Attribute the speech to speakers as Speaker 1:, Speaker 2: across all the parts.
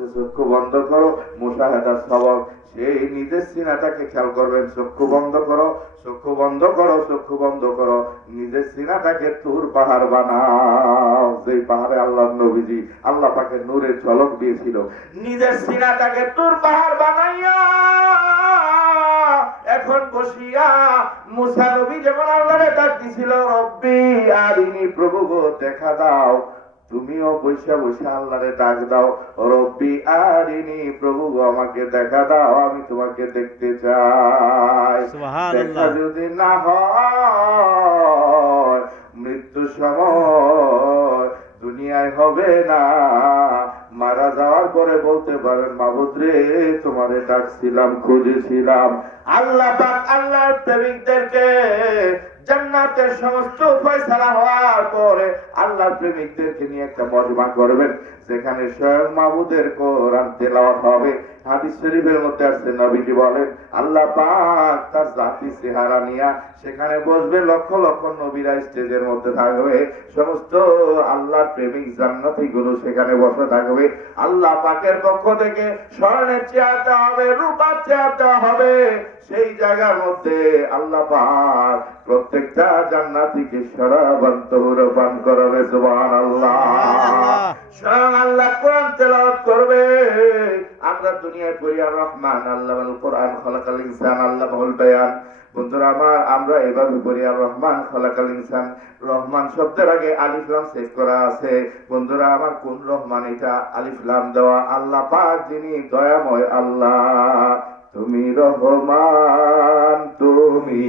Speaker 1: বলছে চক্ষু বন্ধ করো মুশাহাদার সবক সেই নিজের সিনাটাকে খেয়াল করবেন, চক্ষু বন্ধ করো, চক্ষু বন্ধ করো, চক্ষু বন্ধ করো, নিজের সিনাটাকে তুর পাহাড় বানাও, যেই পাহাড়ে আল্লাহ নবীজি, আল্লাহ পাকে নূরের ঝলক দিয়েছিল। নিজের সিনাটাকে তুর পাহাড় বানাইয়া এখন বসিয়া মুসা নবী যখন আল্লাহরে ডাক দিছিল, রব্বি আরিনি প্রভু গো দেখা দাও। তুমিও বসে বসে আল্লাহরে ডাক দাও। রব্বি আরিনি প্রভু আমাকে দেখা দাও আমি তোমাকে দেখতে চাই। দেখা যদি না হয় মৃত্যু সময় দুনিয়ায় হবে না। মারা যাওয়ার পরে বলতে পারেন মাবুদ রে তোমারে ডাকছিলাম খুঁজেছিলাম। আল্লাহ পাক আল্লাহর প্রেমিকদেরকে জান্নাতের সমস্ত ফয়সালা হওয়ার পরে আল্লাহর প্রেমিকদেরকে নিয়ে একটা মজমা করবেন সেখানে স্বয়ং মাবুদের কোরআন তেলাওয়াত হবে। হাদিস শরীফের মধ্যে নবীজি বলেন, আল্লাহ পাক তার জাতি নিয়া সেখানে বসবে, লক্ষ লক্ষ নবীরা স্টেজের মধ্যে থাকবে। সমস্ত আল্লাহর প্রেমিক জান্নাতি গুলো সেখানে বসে থাকবে। আল্লাহ পাকের পক্ষ থেকে স্বর্ণের চেয়ার দেওয়া হবে, রূপার চেয়ার দেওয়া হবে। সেই জায়গার মধ্যে আল্লাহ পাক প্রত্যেকটা জান্নাতিকে সরাবান তহুরবান করবে সুবহানাল্লাহ। স্বয়ং আল্লাহ কোরআন তেলাওয়াত করবে। আমরা দুনিয়ায় পড়ি আর রহমান আল্লাহ কোরআন খলাকাল ইনসান আল্লাহ বহুল বায়ান। বন্ধুরা আমার আমরা এভাবে পড়ি আর রহমান খলাকাল ইনসান। রহমান শব্দের আগে আলিফ লাম সেট করা আছে। বন্ধুরা আমার কোন রহমান এটা? আলিফ লাম দেওয়া আল্লাহ পাক যিনি দয়াময় আল্লাহ। তুমি রহমান তুমি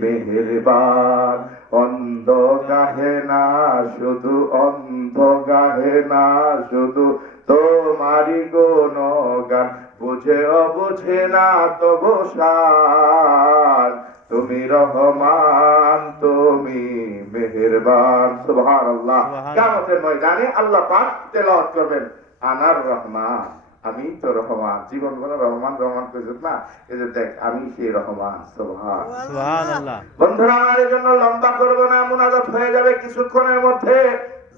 Speaker 1: মেহেরবান। অন্ধ গাহে না শুধু অন্ধ গাহে না শুধু তোমারি গুণগান। বুঝে অবুঝে না তবু সার। তুমি রহমান তুমি মেহেরবান। সুবহানাল্লাহ।
Speaker 2: সুবহানাল্লাহ।
Speaker 1: কিয়ামতের ময়দানে আল্লাহ পাক তেলাওয়াত করবেন। আনার রহমান। আমি তো রহমান জীবন বলে রহমান রহমান কইছিস না। এই যে দেখ আমি সেই রহমান বন্ধুরা আমার এই জন্য লম্বা করব না মুনাজাত হয়ে যাবে কিছুক্ষণের মধ্যে।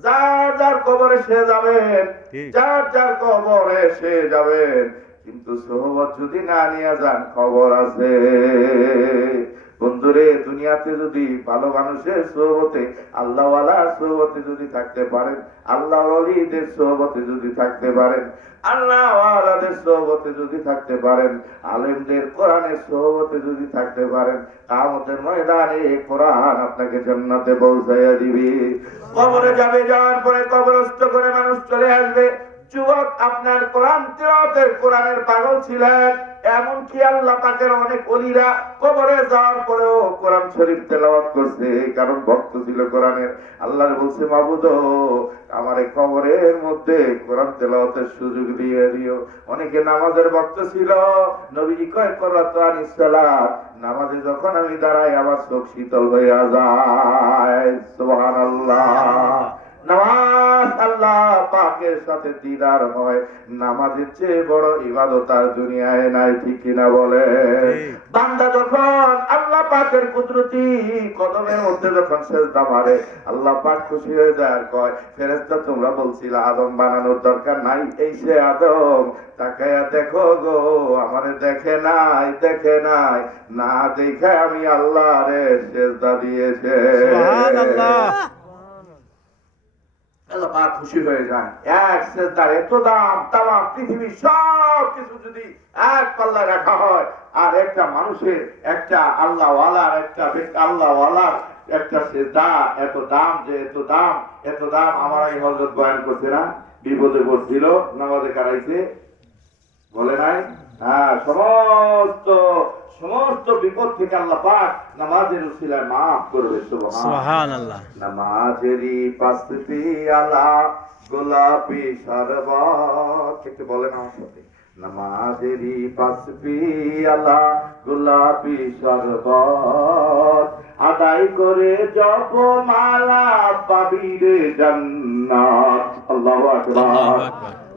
Speaker 1: যার যার কবরে সে যাবেন যার যার কবরে সে যাবেন কিন্তু সোহবত যদি না নিয়ে যান, খবর আছে। বন্ধুরে, দুনিয়াতে যদি ভালো মানুষের সোহবতে আল্লাহওয়ালার সোহবতে যদি থাকতে পারেন আল্লাহ অলিদের সোহবতে যদি থাকতে পারেন আল্লাহ আলাদের সোহবতে যদি থাকতে পারেন, আলেমদের কোরআনের সোহবতে যদি থাকতে পারেন, কামতের ময়দানে কোরআন আপনাকে জান্নাতে পৌঁছাইয়া দিবে। কবরে যাবে, যাওয়ার পরে কবরস্থ করে মানুষ চলে আসবে। যুবক আপনার কোরআন তিলাওয়াতের কোরআনের পাগল ছিলেন, এমনকি আল্লাহ পাকের অনেক অলিরা কবরে যাওয়ার পরেও কোরআন শরীফ তেলাওয়াত করছে কারণ ভক্ত ছিল কোরআনের। আল্লাহ বলছে, মাবুদ, আমার কবরের মধ্যে কোরআন তেলাওয়াতের সুযোগ দিয়ে দিও। অনেকে নামাজের ভক্ত ছিল নবীজি কয়, করাত আনিস নামাজে যখন আমি দাঁড়াই, আমার চোখ শীতল হইয়া যায় সুবহানাল্লাহ নামাজ আল্লাহ পাকের সাথে দিদার হয়। নামাজের চেয়ে বড় ইবাদত আর দুনিয়ায় নাই ঠিক কিনা বলে? বান্দা যখন আল্লাহ পাকের কুদরতি কদমের মধ্যে যখন সেজদা মারে আল্লাহ পাক খুশি হয়ে যায় আর কয় ফেরেশতা তোমরা বলছিলে আদম বানানোর দরকার নাই এই সে আদম। তাকায়া দেখো গো আমারে দেখে নাই দেখে নাই। না দেখে আমি আল্লাহ রে সেজদা দিয়েছে।
Speaker 2: সুবহানাল্লাহ।
Speaker 1: আল্লাহ পাক খুশি হয়ে যায়। এক সেজদার এত দাম তামাম পৃথিবী, সব কিছু যদি এক পাল্লায় রাখা হয়, আর একটা মানুষের, একটা আল্লাহ ওয়ালার একটা আল্লাহ ওয়ালার একটা সেজদা, এত দাম যে এত দাম এত দাম আমার এই হজরত বয়ান করছে না, বিপদে পড়ছিল, নামাজে কারাইছে, বলে নাই? হ্যাঁ সমস্ত সমস্ত বিপদ থেকে আল্লাহ পাক নামাজের উসিলায় মাফ করবে সুবহান
Speaker 2: সুবহানাল্লাহ।
Speaker 1: নামাজেরি পাশে আলা গোলাপি শরবত। একটু বলেন আমার সাথে। নামাজেরি পাশে আলা গোলাপি শরবত। আদায় করে জপ মালা পাবি রে জান্নাত।
Speaker 2: আল্লাহু আকবার।